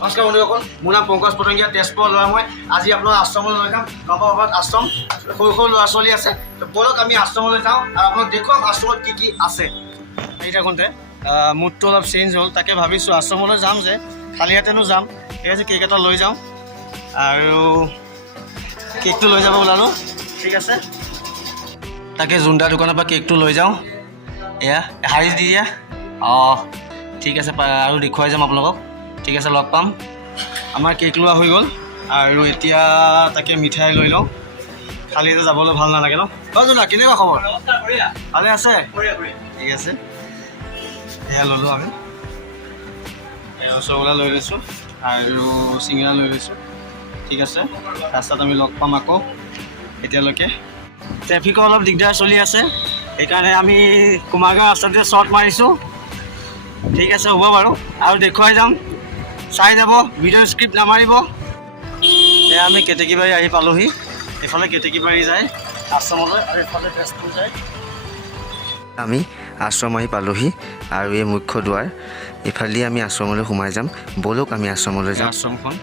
নমস্কাৰ বন্ধুসকল, মোৰ নাম পংকজ পটংগীয়া, তেজপুৰৰ ল'ৰা। মই আজি আপোনাৰ আশ্ৰমলৈ লৈ যাম। নৱপ্ৰভাত আশ্ৰম, সৰু সৰু ল'ৰা ছোৱালী আছে। ব'লক আমি আশ্ৰমলৈ যাওঁ আৰু আপোনাক দেখুৱাম আশ্ৰমত কি কি আছে। এই থাকোঁতে মুডটো অলপ চেঞ্জ হ'ল, তাকে ভাবিছোঁ আশ্ৰমলৈ যাম যে খালী হাতেনো যাম। ঠিক আছে, কেক এটা লৈ যাওঁ আৰু কেকটো লৈ যাব ওলালোঁ। ঠিক আছে, তাকে জোনদাৰ দোকানৰ পৰা কেকটো লৈ যাওঁ। এয়া হাৰিছ দি দিয়া। অঁ ঠিক আছে, আৰু দেখুৱাই যাম আপোনালোকক। ঠিক আছে, লগ পাম। আমাৰ কেক লোৱা হৈ গ'ল আৰু এতিয়া তাকে মিঠাই লৈ লওঁ। খালী এতিয়া যাবলৈ ভাল নালাগে ন। অঁ জোনা, কেনেকুৱা খবৰ? ভালে আছে? ঠিক আছে, এয়া ল'লোঁ আমি। ৰসগোল্লা লৈ লৈছোঁ আৰু চিঙৰা লৈ লৈছোঁ। ঠিক আছে, ৰাস্তাত আমি লগ পাম আকৌ। এতিয়ালৈকে ট্ৰেফিকৰ অলপ দিগদাৰ চলি আছে, সেইকাৰণে আমি কুমাৰগাঁও ৰাস্তাতে শ্বৰ্ট মাৰিছোঁ। ঠিক আছে, হ'ব বাৰু, আৰু দেখুৱাই যাম। চাই যাব, ভিডিঅ' স্ক্ৰিপ্ট নামাৰিব। এয়া আমি কেতেকীবাৰী আহি পালোঁহি। এইফালে কেতেকীবাৰী যায় আশ্ৰমলৈ আৰু এইফালে তেজপুৰ যায়। আমি আশ্ৰম আহি পালোঁহি আৰু এই মুখ্য দুৱাৰ, এইফালেদি আমি আশ্ৰমলৈ সোমাই যাম। ব'লক আমি আশ্ৰমলৈ যাম। আশ্ৰমখন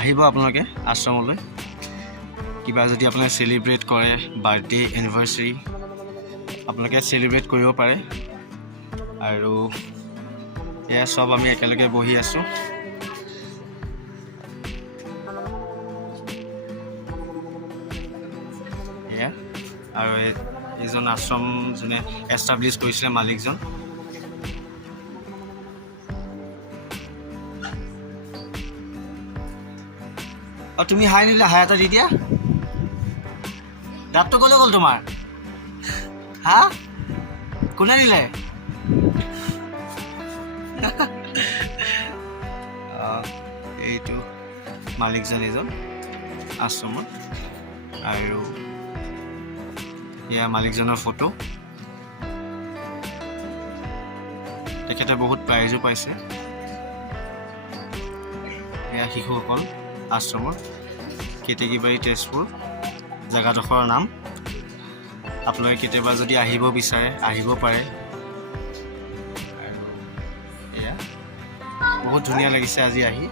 আহিব আপোনালোকে আশ্ৰমলৈ। কিবা যদি আপোনালোকে চেলিব্ৰেট কৰে, বাৰ্থডে এনিভাৰ্চাৰী, আপোনালোকে চেলিব্ৰেট কৰিব পাৰে। আৰু এয়া চব আমি একেলগে বহি আছোঁ। এয়া আৰু এইজন আশ্ৰম যোনে এষ্টাব্লিছ কৰিছিলে, মালিকজন। আৰু তুমি হাই নিদিলা, হাই এটা দি দিয়া। দাঁতটো ক'লৈ গ'ল তোমাৰ? হা, কোনে দিলে? এইটো মালিকজন এজন আশ্ৰমত, আৰু এয়া মালিকজনৰ ফটো। তেখেতে বহুত প্ৰাইজো পাইছে। এয়া শিশুসকল আশ্ৰমত, কেতেকীবাৰী, তেজপুৰ জেগাডোখৰৰ নাম। আপোনালোকে কেতিয়াবা যদি আহিব বিচাৰে আহিব পাৰে। আৰু এয়া বহুত ধুনীয়া লাগিছে আজি আহি।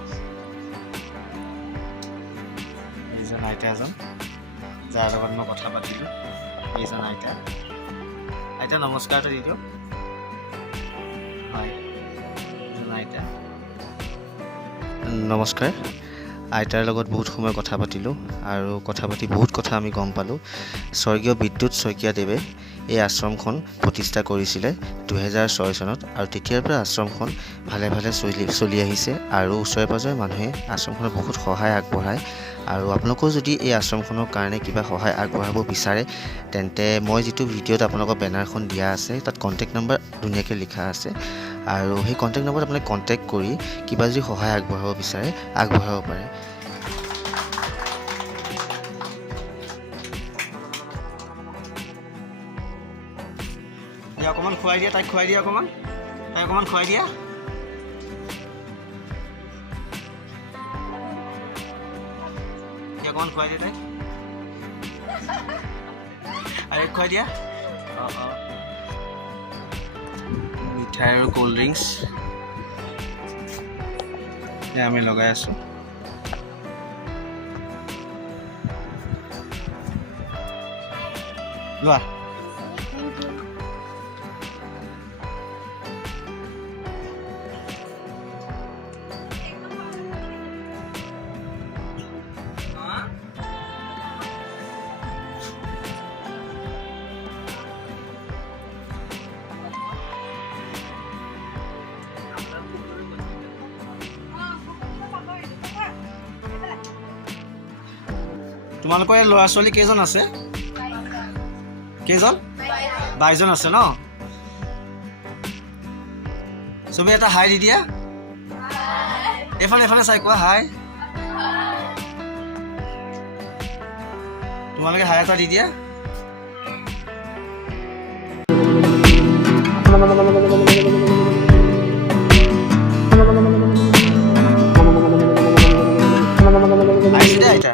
এইজন আইতা এজন, যাৰ লগত মই কথা পাতিলোঁ, এইজন আইতা। আইতা নমস্কাৰটো দি দিয়ক। হয়, এইজন আইতা। নমস্কাৰ। আইতাৰ লগত বহুত সময় কথা পাতিলোঁ আৰু কথা পাতি বহুত কথা আমি গম পালোঁ। স্বৰ্গীয় বিদ্যুৎ শইকীয়াদেৱে এই আশ্ৰমখন প্ৰতিষ্ঠা কৰিছিলে 2006 চনত, আৰু তেতিয়াৰ পৰা আশ্ৰমখন ভালে ভালে চলি আহিছে আৰু ওচৰে পাঁজৰে মানুহে আশ্ৰমখনত বহুত সহায় আগবঢ়ায়। আৰু আপোনালোকেও যদি এই আশ্ৰমখনৰ কাৰণে কিবা সহায় আগবঢ়াব বিচাৰে, তেন্তে মই যিটো ভিডিঅ'ত আপোনালোকৰ বেনাৰখন দিয়া আছে, তাত কণ্টেক্ট নম্বৰ ধুনীয়াকৈ লিখা আছে, আৰু সেই কণ্টেক্ট নম্বৰত আপোনালোকে কণ্টেক্ট কৰি কিবা যদি সহায় আগবঢ়াব বিচাৰে আগবঢ়াব পাৰে। অকণমান খুৱাই দিয়া, তাইক খুৱাই দিয়া, অকণমান খুৱাই দিয়া। অকণমান খুৱাই দিয়া তাইক, আৰু খুৱাই দিয়া। অঁ মিঠাই আৰু ক'ল্ড ড্ৰিংকছ আমি লগাই আছোঁ। লোৱা। তোমালোকৰ এই ল'ৰা ছোৱালী কেইজন আছে? কেইজন? 22জন আছে ন? চবেই এটা হাই দি দিয়া। এইফালে চাই কোৱা হাই। তোমালোকে হাই এটা দি দিয়া। দে আইতা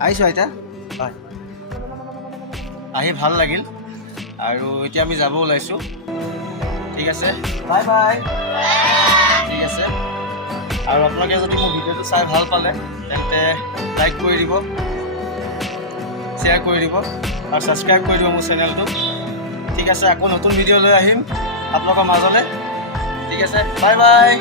আহিছোঁ আইতা হয় আহি ভাল লাগিল আৰু এতিয়া আমি যাব ওলাইছোঁ ঠিক আছে বাই বাই ঠিক আছে আৰু আপোনালোকে যদি মোৰ ভিডিঅ'টো চাই ভাল পালে তেন্তে লাইক কৰি দিব শ্বেয়াৰ কৰি দিব আৰু ছাবস্ক্ৰাইব কৰি দিব মোৰ চেনেলটো ঠিক আছে আকৌ নতুন ভিডিঅ' লৈ আহিম আপোনালোকৰ মাজলৈ ঠিক আছে বাই বাই